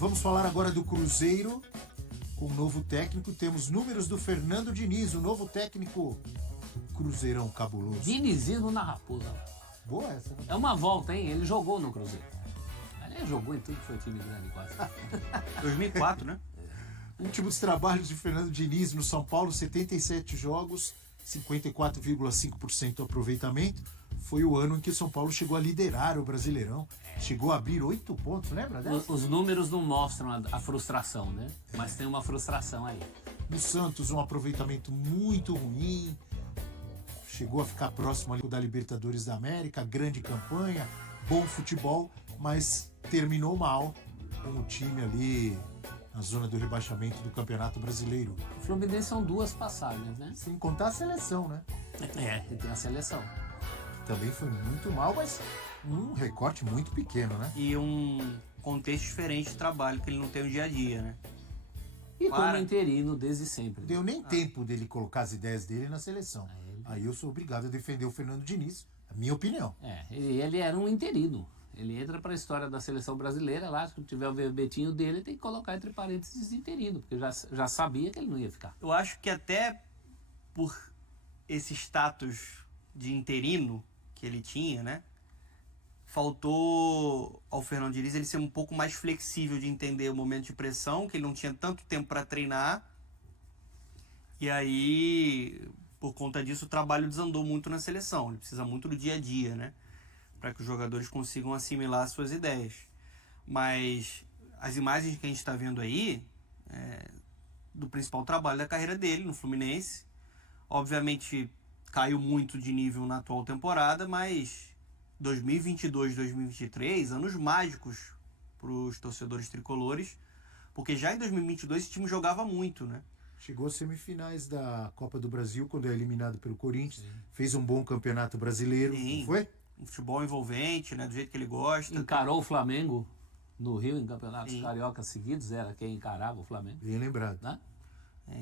vamos falar agora do Cruzeiro. Com o novo técnico, temos números do Fernando Diniz, o novo técnico Cruzeirão cabuloso. Dinizismo na Raposa. Boa essa, né? É uma volta, hein? Ele jogou no Cruzeiro. Ele jogou em tudo que foi time grande quase. 2004, né? Últimos trabalhos de Fernando Diniz no São Paulo, 77 jogos, 54,5% aproveitamento. Foi o ano em que o São Paulo chegou a liderar o Brasileirão. Chegou a abrir 8 pontos, lembra dessa? Os números não mostram a frustração, né? Mas tem uma frustração aí. No Santos, um aproveitamento muito ruim. Chegou a ficar próximo ali da Libertadores da América, grande campanha, bom futebol, mas terminou mal com o time ali na zona do rebaixamento do Campeonato Brasileiro. O Fluminense são 2 passagens, né? Sem contar a seleção, né? E tem a seleção. Também foi muito mal, mas um recorte muito pequeno, né? E um contexto diferente de trabalho, que ele não tem no dia a dia, né? E como interino desde sempre. Deu nem tempo dele colocar as ideias dele na seleção. Aí eu sou obrigado a defender o Fernando Diniz, a minha opinião. Ele era um interino. Ele entra para a história da seleção brasileira, lá, se tiver o verbetinho dele, tem que colocar entre parênteses interino, porque já sabia que ele não ia ficar. Eu acho que até por esse status de interino que ele tinha, né? Faltou ao Fernando Diniz ele ser um pouco mais flexível de entender o momento de pressão, que ele não tinha tanto tempo para treinar. E aí, por conta disso, o trabalho desandou muito na seleção. Ele precisa muito do dia a dia, né? Para que os jogadores consigam assimilar as suas ideias. Mas as imagens que a gente está vendo aí, do principal trabalho da carreira dele no Fluminense, obviamente caiu muito de nível na atual temporada, mas 2022 e 2023, anos mágicos para os torcedores tricolores, porque já em 2022 esse time jogava muito, né? Chegou às semifinais da Copa do Brasil, quando é eliminado pelo Corinthians. Sim. Fez um bom campeonato brasileiro, não foi? Um futebol envolvente, né? Do jeito que ele gosta. Encarou o Flamengo no Rio em campeonatos cariocas seguidos, era quem encarava o Flamengo. Bem lembrado. Né?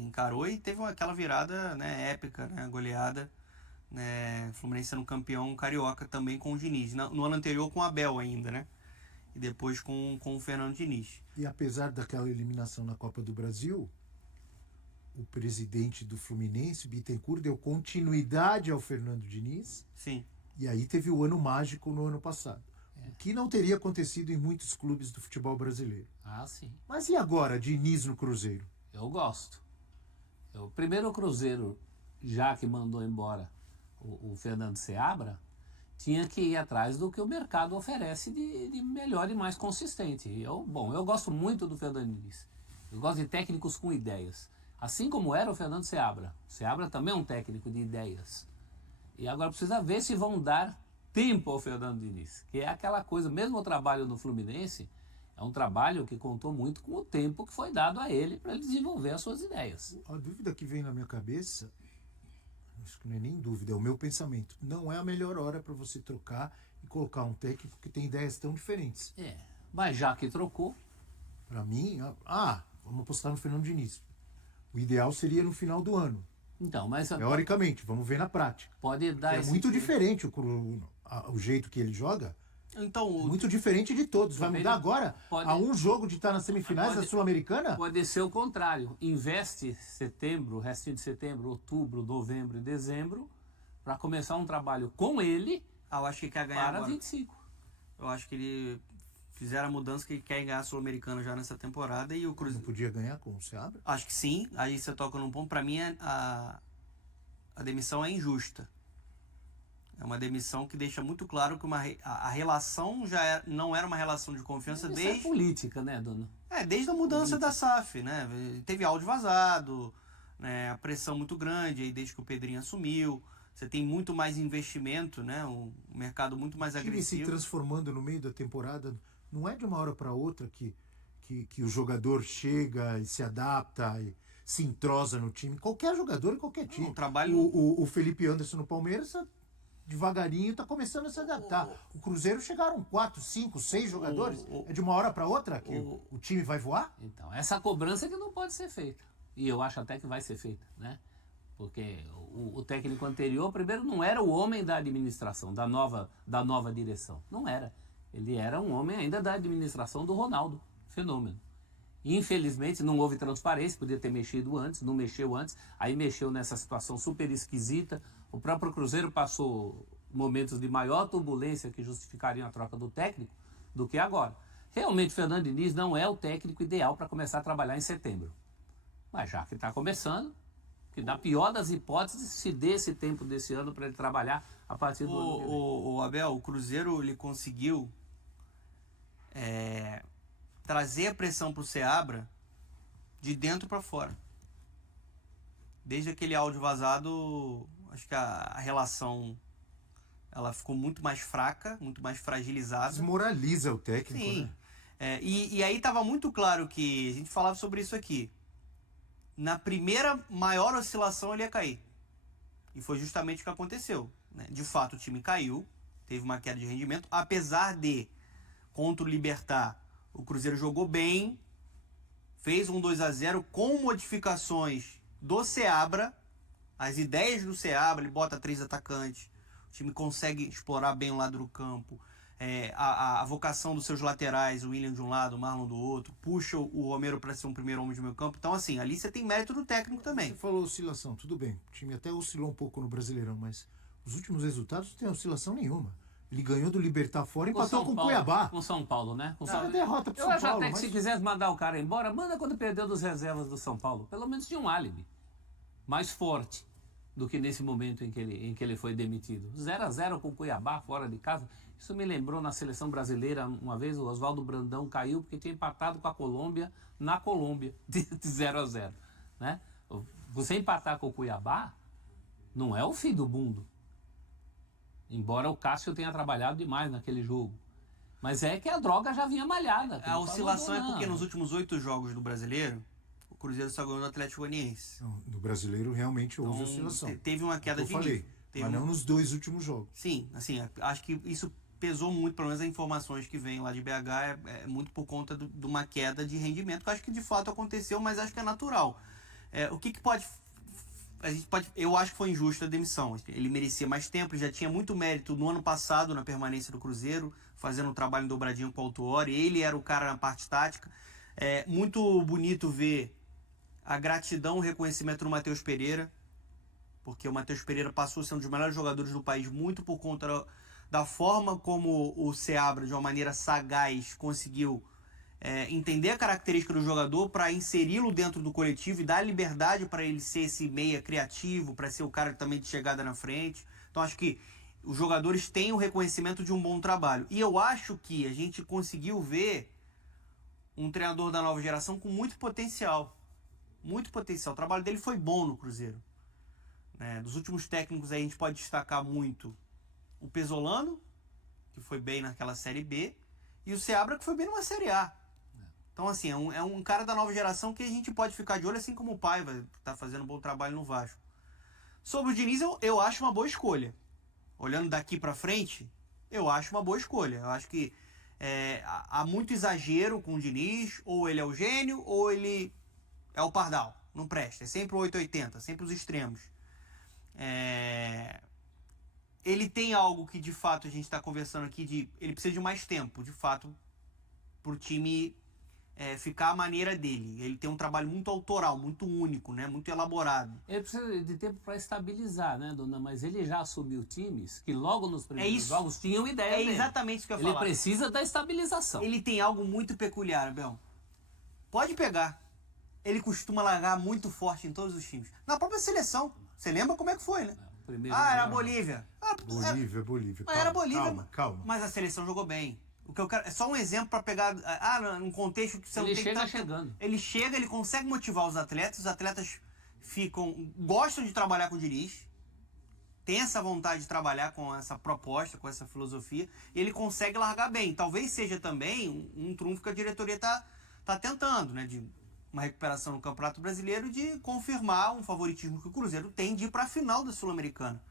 Encarou e teve aquela virada, né, épica, né, goleada, né, Fluminense sendo campeão carioca também com o Diniz. No ano anterior com o Abel ainda, né? E depois com o Fernando Diniz. E apesar daquela eliminação na Copa do Brasil, o presidente do Fluminense, Bittencourt, deu continuidade ao Fernando Diniz. Sim. E aí teve o ano mágico no ano passado. O que não teria acontecido em muitos clubes do futebol brasileiro. Ah, sim. Mas e agora, Diniz no Cruzeiro? Eu gosto. Primeiro o Cruzeiro, já que mandou embora o Fernando Seabra, tinha que ir atrás do que o mercado oferece de melhor e mais consistente. Eu gosto muito do Fernando Diniz. Eu gosto de técnicos com ideias. Assim como era o Fernando Seabra. O Seabra também é um técnico de ideias. E agora precisa ver se vão dar tempo ao Fernando Diniz. Que é aquela coisa, mesmo o trabalho no Fluminense, é um trabalho que contou muito com o tempo que foi dado a ele para ele desenvolver as suas ideias. A dúvida que vem na minha cabeça, acho que não é nem dúvida, é o meu pensamento. Não é a melhor hora para você trocar e colocar um técnico que tem ideias tão diferentes. Mas já que trocou... Para mim, vamos apostar no Fernando Diniz. O ideal seria no final do ano. Então, mas... Teoricamente, vamos ver na prática. Pode dar é muito diferente o jeito que ele joga. Então, muito diferente de todos. Vai mudar agora a um jogo de estar nas semifinais da Sul-Americana? Pode ser o contrário. Investe restinho de setembro, outubro, novembro e dezembro para começar um trabalho com ele. Eu acho que quer ganhar para agora. 25. Eu acho que ele fizeram a mudança que ele quer ganhar a Sul-Americana já nessa temporada e o Cruzeiro... Não podia ganhar com o Seabra? Acho que sim. Aí você toca num ponto. Para mim, a demissão é injusta. É uma demissão que deixa muito claro que a relação não era uma relação de confiança Isso desde... é política, né, dona? Desde a mudança da SAF, né? Teve áudio vazado, né? A pressão muito grande, aí desde que o Pedrinho assumiu. Você tem muito mais investimento, né? Um mercado muito mais agressivo. Se transformando no meio da temporada, não é de uma hora para outra que o jogador chega e se adapta e se entrosa no time. Qualquer jogador em qualquer time. O Felipe Anderson no Palmeiras... devagarinho está começando a se adaptar. O Cruzeiro chegaram 4, 5, 6 jogadores. É de uma hora para outra que o time vai voar? Então, essa cobrança que não pode ser feita. E eu acho até que vai ser feita, né? Porque o técnico anterior, primeiro, não era o homem da administração, da nova direção. Não era. Ele era um homem ainda da administração do Ronaldo. Fenômeno. Infelizmente não houve transparência, podia ter mexido antes, não mexeu antes, aí mexeu nessa situação super esquisita. O próprio Cruzeiro passou momentos de maior turbulência que justificariam a troca do técnico do que agora. Realmente o Fernando Diniz não é o técnico ideal para começar a trabalhar em setembro. Mas já que está começando, que na pior das hipóteses, se dê esse tempo desse ano para ele trabalhar a partir do ano que vem. O Abel, o Cruzeiro ele conseguiu trazer a pressão para o Seabra de dentro para fora. Desde aquele áudio vazado, acho que a relação ela ficou muito mais fraca, muito mais fragilizada. Desmoraliza o técnico, sim, né? E aí estava muito claro que a gente falava sobre isso aqui. Na primeira maior oscilação ele ia cair. E foi justamente o que aconteceu, né? De fato o time caiu, teve uma queda de rendimento, apesar de contra o Libertad o Cruzeiro jogou bem, fez um 2-0 com modificações do Seabra, as ideias do Seabra, ele bota 3 atacantes, o time consegue explorar bem o lado do campo, a vocação dos seus laterais, o William de um lado, o Marlon do outro, puxa o Romero para ser um primeiro homem de meio campo. Então assim, ali você tem mérito do técnico também. Você falou oscilação, tudo bem, o time até oscilou um pouco no Brasileirão, mas os últimos resultados não tem oscilação nenhuma. Ele ganhou do Libertad fora e empatou com o Cuiabá. Com São Paulo, né? Com São derrota pro São Eu acho Paulo. até que se quisesse mandar o cara embora, manda quando perdeu dos reservas do São Paulo. Pelo menos tinha um álibi mais forte do que nesse momento em que ele foi demitido. 0-0 com o Cuiabá, fora de casa. Isso me lembrou na seleção brasileira, uma vez o Oswaldo Brandão caiu porque tinha empatado com a Colômbia na Colômbia, de 0-0. Né? Você empatar com o Cuiabá não é o fim do mundo. Embora o Cássio tenha trabalhado demais naquele jogo. Mas é que a droga já vinha malhada. A oscilação é porque nos últimos 8 jogos do Brasileiro, o Cruzeiro só ganhou no Atlético Goianiense. No Brasileiro realmente houve oscilação. Teve uma queda de nível. Mas não nos 2 últimos jogos. Sim, assim, acho que isso pesou muito, pelo menos as informações que vêm lá de BH é muito por conta de uma queda de rendimento, que eu acho que de fato aconteceu, mas acho que é natural. O que pode... eu acho que foi injusta a demissão. Ele merecia mais tempo, ele já tinha muito mérito no ano passado na permanência do Cruzeiro, fazendo um trabalho em dobradinho com o Autuori. Ele era o cara na parte tática. É muito bonito ver a gratidão, o reconhecimento do Matheus Pereira, porque o Matheus Pereira passou a ser um dos melhores jogadores do país, muito por conta da forma como o Seabra, de uma maneira sagaz, conseguiu entender a característica do jogador para inseri-lo dentro do coletivo e dar liberdade para ele ser esse meia criativo, para ser o cara também de chegada na frente. Então acho que os jogadores têm o reconhecimento de um bom trabalho. E eu acho que a gente conseguiu ver um treinador da nova geração com muito potencial. Muito potencial. O trabalho dele foi bom no Cruzeiro. Dos últimos técnicos aí a gente pode destacar muito o Pesolano, que foi bem naquela Série B, e o Seabra, que foi bem numa Série A. Então, assim, é um cara da nova geração que a gente pode ficar de olho, assim como o Paiva, que está fazendo um bom trabalho no Vasco. Sobre o Diniz, eu acho uma boa escolha. Olhando daqui para frente, eu acho uma boa escolha. Eu acho que há muito exagero com o Diniz, ou ele é o gênio, ou ele é o pardal. Não presta, é sempre o 880, sempre os extremos. Ele tem algo que, de fato, a gente está conversando aqui, ele precisa de mais tempo, de fato, para o time ficar à maneira dele. Ele tem um trabalho muito autoral, muito único, né? Muito elaborado. Ele precisa de tempo para estabilizar, né, dona? Mas ele já assumiu times que logo nos primeiros jogos tinham ideia dele. É exatamente isso que eu ia falar. Ele precisa da estabilização. Ele tem algo muito peculiar, Abel. Pode pegar. Ele costuma largar muito forte em todos os times. Na própria seleção. Você lembra como é que foi, né? Era a Bolívia. Bolívia. Mas era Bolívia. Calma. Mas a seleção jogou bem. O que eu quero é só um exemplo para pegar num contexto que você não tem que estar chegando. Ele chega, ele consegue motivar os atletas gostam de trabalhar com o Diniz, tem essa vontade de trabalhar com essa proposta, com essa filosofia, e ele consegue largar bem. Talvez seja também um trunfo que a diretoria tá tentando, né, de uma recuperação no Campeonato Brasileiro, de confirmar um favoritismo que o Cruzeiro tem de ir para a final da Sul-Americana.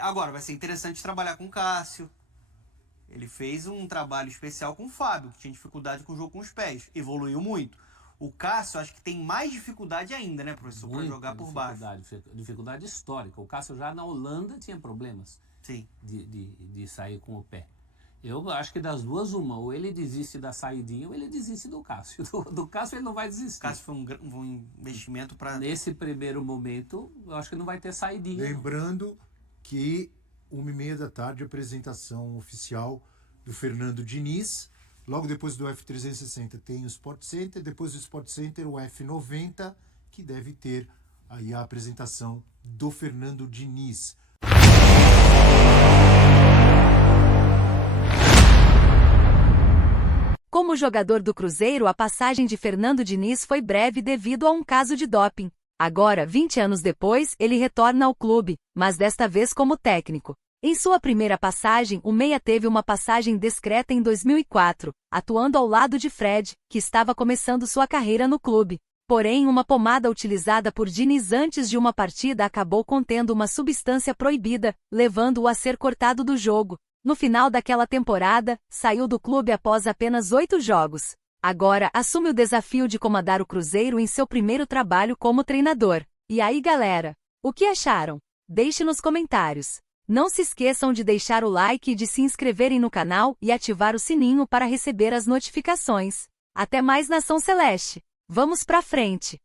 Agora, vai ser interessante trabalhar com o Cássio. Ele fez um trabalho especial com o Fábio, que tinha dificuldade com o jogo com os pés. Evoluiu muito. O Cássio, acho que tem mais dificuldade ainda, né, professor? Para jogar por baixo. Dificuldade histórica. O Cássio já na Holanda tinha problemas. Sim. De sair com o pé. Eu acho que das duas, uma. Ou ele desiste da saidinha, ou ele desiste do Cássio. Do Cássio ele não vai desistir. O Cássio foi um investimento para... Nesse primeiro momento, eu acho que não vai ter saidinha. Lembrando que 1h30 da tarde, a apresentação oficial do Fernando Diniz. Logo depois do F360 tem o Sport Center. Depois do Sport Center, o F90, que deve ter aí a apresentação do Fernando Diniz. Como jogador do Cruzeiro, a passagem de Fernando Diniz foi breve devido a um caso de doping. Agora, 20 anos depois, ele retorna ao clube, mas desta vez como técnico. Em sua primeira passagem, o meia teve uma passagem discreta em 2004, atuando ao lado de Fred, que estava começando sua carreira no clube. Porém, uma pomada utilizada por Diniz antes de uma partida acabou contendo uma substância proibida, levando-o a ser cortado do jogo. No final daquela temporada, saiu do clube após apenas 8 jogos. Agora, assume o desafio de comandar o Cruzeiro em seu primeiro trabalho como treinador. E aí, galera? O que acharam? Deixe nos comentários. Não se esqueçam de deixar o like e de se inscreverem no canal e ativar o sininho para receber as notificações. Até mais, Nação Celeste! Vamos pra frente!